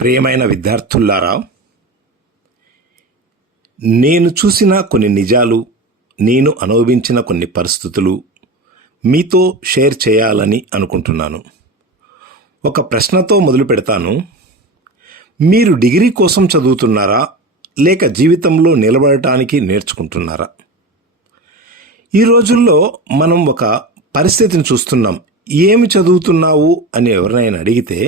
ప్రియమైన విద్యార్థులారా, నేను చూసిన కొన్ని నిజాలు, నేను అనుభవించిన కొన్ని పరిస్థితులు మీతో షేర్ చేయాలని అనుకుంటున్నాను. ఒక ప్రశ్నతో మొదలు పెడతాను. మీరు డిగ్రీ కోసం చదువుతున్నారా, లేక జీవితంలో నిలబడటానికి నేర్చుకుంటున్నారా? ఈ రోజుల్లో మనం ఒక పరిస్థితిని చూస్తున్నాం. ఏమి చదువుతున్నావు అని ఎవరినైనా అడిగితే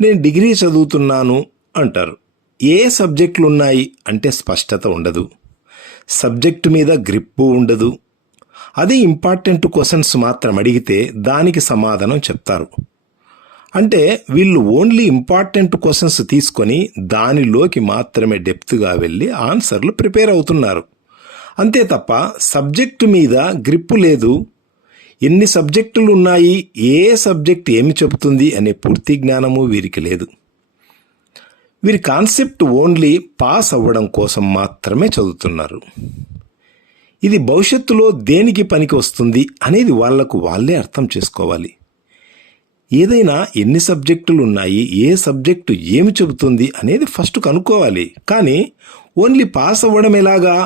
నేను డిగ్రీ చదువుతున్నాను అంటారు. ఏ సబ్జెక్టులు ఉన్నాయి అంటే స్పష్టత ఉండదు, సబ్జెక్టు మీద గ్రిప్పు ఉండదు. అది ఇంపార్టెంట్ క్వశ్చన్స్ మాత్రం అడిగితే దానికి సమాధానం చెప్తారు. అంటే వీళ్ళు ఓన్లీ ఇంపార్టెంట్ క్వశ్చన్స్ తీసుకొని దానిలోకి మాత్రమే డెప్త్గా వెళ్ళి ఆన్సర్లు ప్రిపేర్ అవుతున్నారు. అంతే తప్ప సబ్జెక్టు మీద గ్రిప్పు లేదు. ఎన్ని సబ్జెక్టులు ఉన్నాయి, ఏ సబ్జెక్ట్ ఏమి చెబుతుంది అనే పూర్తి జ్ఞానము వీరికి లేదు. వీరి కాన్సెప్ట్ ఓన్లీ పాస్ అవ్వడం కోసం మాత్రమే చదువుతున్నారు. ఇది భవిష్యత్తులో దేనికి పనికి వస్తుంది అనేది వాళ్లకు వాళ్ళే అర్థం చేసుకోవాలి. ఏదైనా ఎన్ని సబ్జెక్టులు ఉన్నాయి, ఏ సబ్జెక్టు ఏమి చెబుతుంది అనేది ఫస్ట్ కనుక్కోవాలి. కానీ ఓన్లీ పాస్ అవ్వడం ఎలాగా,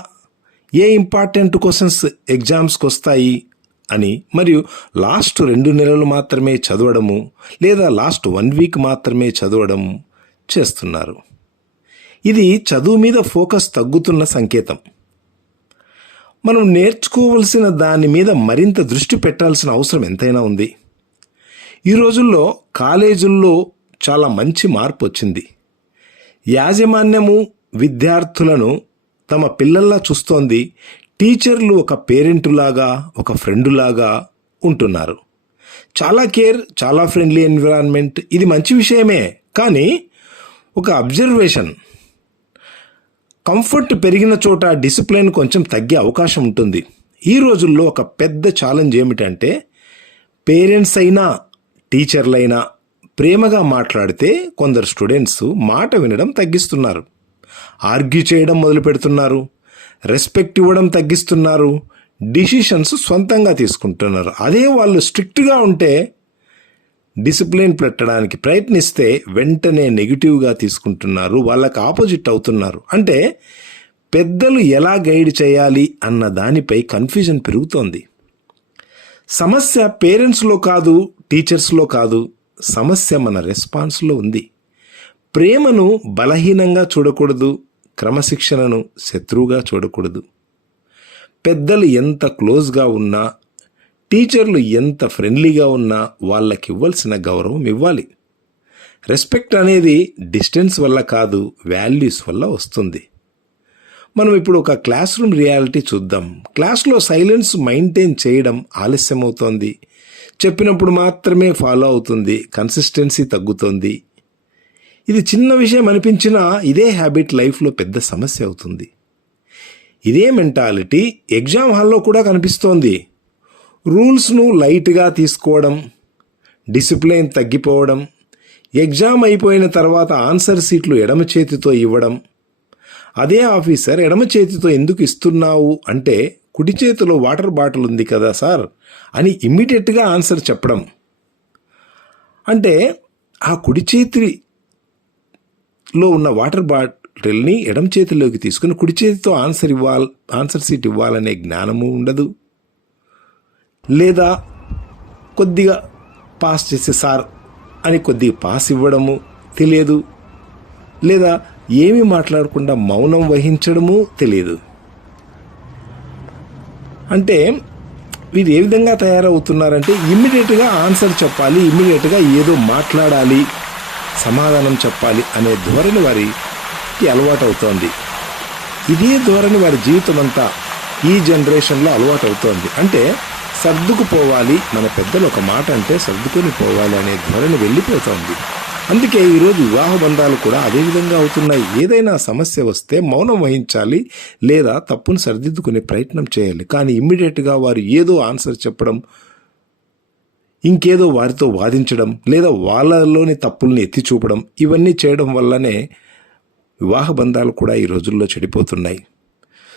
ఏ ఇంపార్టెంట్ క్వశ్చన్స్ ఎగ్జామ్స్కి వస్తాయి అని, మరియు లాస్ట్ 2 నెలలు మాత్రమే చదవడము లేదా లాస్ట్ 1 వీక్ మాత్రమే చదవడము చేస్తున్నారు. ఇది చదువు మీద ఫోకస్ తగ్గుతున్న సంకేతం. మనం నేర్చుకోవలసిన దాని మీద మరింత దృష్టి పెట్టాల్సిన అవసరం ఎంతైనా ఉంది. ఈ రోజుల్లో కాలేజీల్లో చాలా మంచి మార్పు వచ్చింది. యాజమాన్యము విద్యార్థులను తమ పిల్లల్లా చూస్తోంది. టీచర్లు ఒక పేరెంటులాగా, ఒక ఫ్రెండులాగా ఉంటున్నారు. చాలా కేర్, చాలా ఫ్రెండ్లీ ఎన్విరాన్మెంట్. ఇది మంచి విషయమే. కానీ ఒక అబ్జర్వేషన్, కంఫర్ట్ పెరిగిన చోట డిసిప్లిన్ కొంచెం తగ్గే అవకాశం ఉంటుంది. ఈ రోజుల్లో ఒక పెద్ద ఛాలెంజ్ ఏమిటంటే, పేరెంట్స్ అయినా టీచర్లైనా ప్రేమగా మాట్లాడితే కొందరు స్టూడెంట్స్ మాట వినడం తగ్గిస్తున్నారు, ఆర్గ్యూ చేయడం మొదలు పెడుతున్నారు, రెస్పెక్ట్ ఇవ్వడం తగ్గిస్తున్నారు, డిసిషన్స్ సొంతంగా తీసుకుంటున్నారు. అదే వాళ్ళు స్ట్రిక్ట్గా ఉంటే, డిసిప్లిన్ పెట్టడానికి ప్రయత్నిస్తే వెంటనే నెగిటివ్గా తీసుకుంటున్నారు, వాళ్ళకి ఆపోజిట్ అవుతున్నారు. అంటే పెద్దలు ఎలా గైడ్ చేయాలి అన్న దానిపై కన్ఫ్యూజన్ పెరుగుతోంది. సమస్య పేరెంట్స్లో కాదు, టీచర్స్లో కాదు, సమస్య మన రెస్పాన్స్లో ఉంది. ప్రేమను బలహీనంగా చూడకూడదు, క్రమశిక్షణను శత్రువుగా చూడకూడదు. పెద్దలు ఎంత క్లోజ్గా ఉన్నా, టీచర్లు ఎంత ఫ్రెండ్లీగా ఉన్నా వాళ్ళకి ఇవ్వాల్సిన గౌరవం ఇవ్వాలి. రెస్పెక్ట్ అనేది డిస్టెన్స్ వల్ల కాదు, వాల్యూస్ వల్ల వస్తుంది. మనం ఇప్పుడు ఒక క్లాస్ రూమ్ రియాలిటీ చూద్దాం. క్లాస్లో సైలెన్స్ మెయింటైన్ చేయడం ఆలస్యమవుతోంది, చెప్పినప్పుడు మాత్రమే ఫాలో అవుతుంది, కన్సిస్టెన్సీ తగ్గుతోంది. ఇది చిన్న విషయం అనిపించినా ఇదే హ్యాబిట్ లైఫ్లో పెద్ద సమస్య అవుతుంది. ఇదే మెంటాలిటీ ఎగ్జామ్ హాల్లో కూడా కనిపిస్తోంది. రూల్స్ను లైట్గా తీసుకోవడం, డిసిప్లిన్ తగ్గిపోవడం, ఎగ్జామ్ అయిపోయిన తర్వాత ఆన్సర్ షీట్లు ఎడమ చేతితో ఇవ్వడం. అదే ఆఫీసర్ ఎడమ చేతితో ఎందుకు ఇస్తున్నావు అంటే, కుడి చేతిలో వాటర్ బాటిల్ ఉంది కదా సార్ అని ఇమ్మీడియట్గా ఆన్సర్ చెప్పడం. అంటే ఆ కుడి చేతిలో ఉన్న వాటర్ బాటిల్ని ఎడమ చేతిలోకి తీసుకుని కుడి చేతితో ఆన్సర్ షీట్ ఇవ్వాలనే జ్ఞానము ఉండదు. లేదా కొద్దిగా పాస్ చేసే సార్ అని కొద్దిగా పాస్ ఇవ్వడము తెలియదు. లేదా ఏమీ మాట్లాడకుండా మౌనం వహించడము తెలియదు. అంటే వీరు ఏ విధంగా తయారవుతున్నారంటే, ఇమ్మీడియట్గా ఆన్సర్ చెప్పాలి, ఇమ్మీడియట్గా ఏదో మాట్లాడాలి, సమాధానం చెప్పాలి అనే ధోరణి వారికి అలవాటు అవుతోంది. ఇదే ధోరణి వారి జీవితం అంతా ఈ జనరేషన్లో అలవాటు అవుతోంది. అంటే సర్దుకుపోవాలి, మన పెద్దలు ఒక మాట అంటే సర్దుకొని పోవాలి అనే ధోరణి వెళ్ళిపోతోంది. అందుకే ఈరోజు వివాహ బంధాలు కూడా అదే విధంగా అవుతున్నాయి. ఏదైనా సమస్య వస్తే మౌనం వహించాలి, లేదా తప్పును సరిదిద్దుకునే ప్రయత్నం చేయాలి. కానీ ఇమ్మీడియట్గా వారు ఏదో ఆన్సర్ చెప్పడం, ఇంకేదో వారితో వాదించడం, లేదా వాళ్ళలోని తప్పుల్ని ఎత్తి చూపడం, ఇవన్నీ చేయడం వల్లనే వివాహ బంధాలు కూడా ఈ రోజుల్లో చెడిపోతున్నాయి.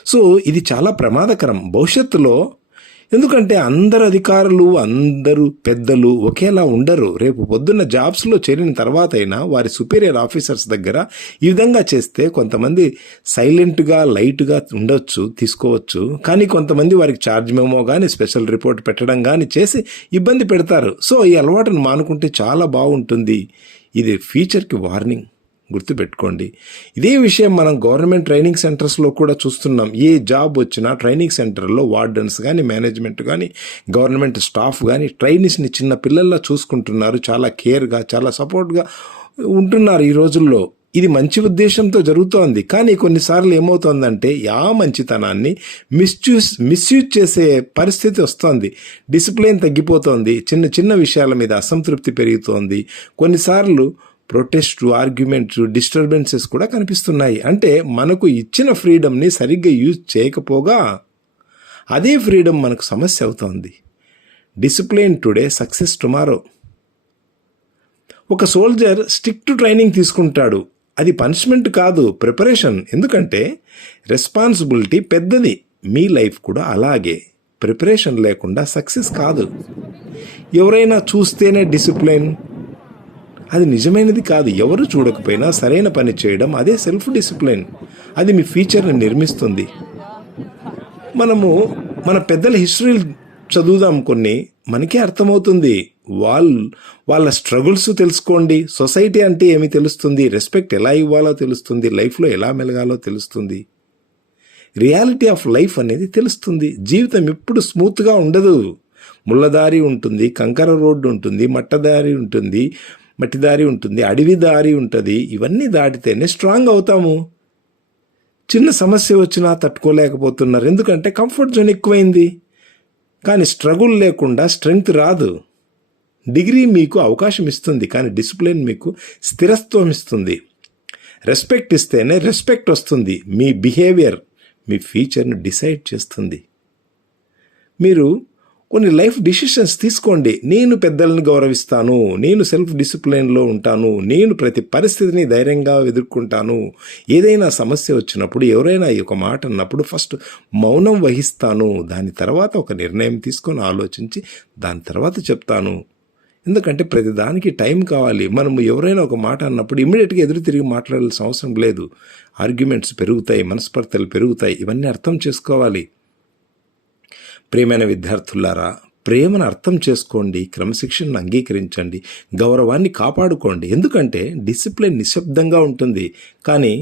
సో ఇది చాలా ప్రమాదకరం. భవిష్యత్తులో ఎందుకంటే అందరు అధికారులు, అందరూ పెద్దలు ఒకేలా ఉండరు. రేపు పొద్దున్న జాబ్స్లో చేరిన తర్వాత అయినా వారి సుపీరియర్ ఆఫీసర్స్ దగ్గర ఈ విధంగా చేస్తే కొంతమంది సైలెంట్గా, లైట్గా ఉండొచ్చు, తీసుకోవచ్చు. కానీ కొంతమంది వారికి ఛార్జ్ మెమో కానీ, స్పెషల్ రిపోర్ట్ పెట్టడం కానీ చేసి ఇబ్బంది పెడతారు. సో ఈ అలవాటును మానుకుంటే చాలా బాగుంటుంది. ఇది ఫ్యూచర్కి వార్నింగ్, గుర్తుపెట్టుకోండి. ఇదే విషయం మనం గవర్నమెంట్ ట్రైనింగ్ సెంటర్స్లో కూడా చూస్తున్నాం. ఏ జాబ్ వచ్చినా ట్రైనింగ్ సెంటర్లో వార్డెన్స్ కానీ, మేనేజ్మెంట్ కానీ, గవర్నమెంట్ స్టాఫ్ కానీ ట్రైనీస్ని చిన్న పిల్లల్లా చూసుకుంటున్నారు. చాలా కేర్గా, చాలా సపోర్ట్గా ఉంటున్నారు ఈ రోజుల్లో. ఇది మంచి ఉద్దేశంతో జరుగుతోంది. కానీ కొన్నిసార్లు ఏమవుతోందంటే ఆ మంచితనాన్ని మిస్యూజ్ చేసే పరిస్థితి వస్తోంది. డిసిప్లిన్ తగ్గిపోతోంది. చిన్న చిన్న విషయాల మీద అసంతృప్తి పెరుగుతోంది. కొన్నిసార్లు ప్రొటెస్ట్, ఆర్గ్యుమెంట్స్, డిస్టర్బెన్సెస్ కూడా కనిపిస్తున్నాయి. అంటే మనకు ఇచ్చిన ఫ్రీడమ్ని సరిగ్గా యూజ్ చేయకపోగా అదే ఫ్రీడమ్ మనకు సమస్య అవుతోంది. Discipline today, success tomorrow. ఒక సోల్జర్ స్ట్రిక్ట్ ట్రైనింగ్ తీసుకుంటాడు. అది పనిష్మెంట్ కాదు, ప్రిపరేషన్. ఎందుకంటే రెస్పాన్సిబిలిటీ పెద్దది. మీ లైఫ్ కూడా అలాగే. ప్రిపరేషన్ లేకుండా సక్సెస్ కాదు. ఎవరైనా చూస్తేనే డిసిప్లిన్, అది నిజమైనది కాదు. ఎవరు చూడకపోయినా సరైన పని చేయడం, అదే సెల్ఫ్ డిసిప్లిన్. అది మీ ఫ్యూచర్ని నిర్మిస్తుంది. మనము మన పెద్దల హిస్టరీలు చదువుదాం, కొన్ని మనకే అర్థమవుతుంది. వాళ్ళ స్ట్రగుల్స్ తెలుసుకోండి. సొసైటీ అంటే ఏమి తెలుస్తుంది, రెస్పెక్ట్ ఎలా ఇవ్వాలో తెలుస్తుంది, లైఫ్లో ఎలా మెలగాలో తెలుస్తుంది, రియాలిటీ ఆఫ్ లైఫ్ అనేది తెలుస్తుంది. జీవితం ఎప్పుడు స్మూత్గా ఉండదు. ముళ్ళదారి ఉంటుంది, కంకర రోడ్డు ఉంటుంది, మట్టిదారి ఉంటుంది, అడవి దారి ఉంటుంది. ఇవన్నీ దాటితేనే స్ట్రాంగ్ అవుతాము. చిన్న సమస్య వచ్చినా తట్టుకోలేకపోతున్నారు, ఎందుకంటే కంఫర్ట్ జోన్ ఎక్కువైంది. కానీ స్ట్రగుల్ లేకుండా స్ట్రెంగ్త్ రాదు. డిగ్రీ మీకు అవకాశం ఇస్తుంది, కానీ డిసిప్లిన్ మీకు స్థిరత్వం ఇస్తుంది. రెస్పెక్ట్ ఇస్తేనే రెస్పెక్ట్ వస్తుంది. మీ బిహేవియర్ మీ ఫ్యూచర్ని డిసైడ్ చేస్తుంది. మీరు కొన్ని లైఫ్ డిసిషన్స్ తీసుకోండి. నేను పెద్దలను గౌరవిస్తాను, నేను సెల్ఫ్ డిసిప్లిన్లో ఉంటాను, నేను ప్రతి పరిస్థితిని ధైర్యంగా ఎదుర్కొంటాను. ఏదైనా సమస్య వచ్చినప్పుడు, ఎవరైనా ఒక మాట అన్నప్పుడు ఫస్ట్ మౌనం వహిస్తాను. దాని తర్వాత ఒక నిర్ణయం తీసుకొని ఆలోచించి దాని తర్వాత చెప్తాను. ఎందుకంటే ప్రతిదానికి టైం కావాలి. మనము ఎవరైనా ఒక మాట అన్నప్పుడు ఇమ్మీడియట్గా ఎదురు తిరిగి మాట్లాడాల్సిన అవసరం లేదు. ఆర్గ్యుమెంట్స్ పెరుగుతాయి, మనస్పర్ధలు పెరుగుతాయి. ఇవన్నీ అర్థం చేసుకోవాలి. ప్రియమైన విద్యార్థులారా, ప్రేమను అర్థం చేసుకోండి, క్రమశిక్షణను అంగీకరించండి, గౌరవాన్ని కాపాడుకోండి. ఎందుకంటే డిసిప్లిన్ నిశ్శబ్దంగా ఉంటుంది, కానీ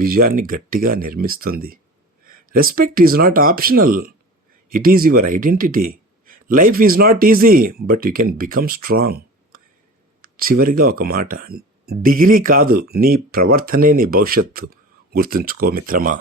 విజయాన్ని గట్టిగా నిర్మిస్తుంది. Respect is not optional, it is your identity. Life is not easy, but you can become strong. చివరిగా ఒక మాట, డిగ్రీ కాదు, నీ ప్రవర్తనే నీ భవిష్యత్తు. గుర్తుంచుకో మిత్రమా.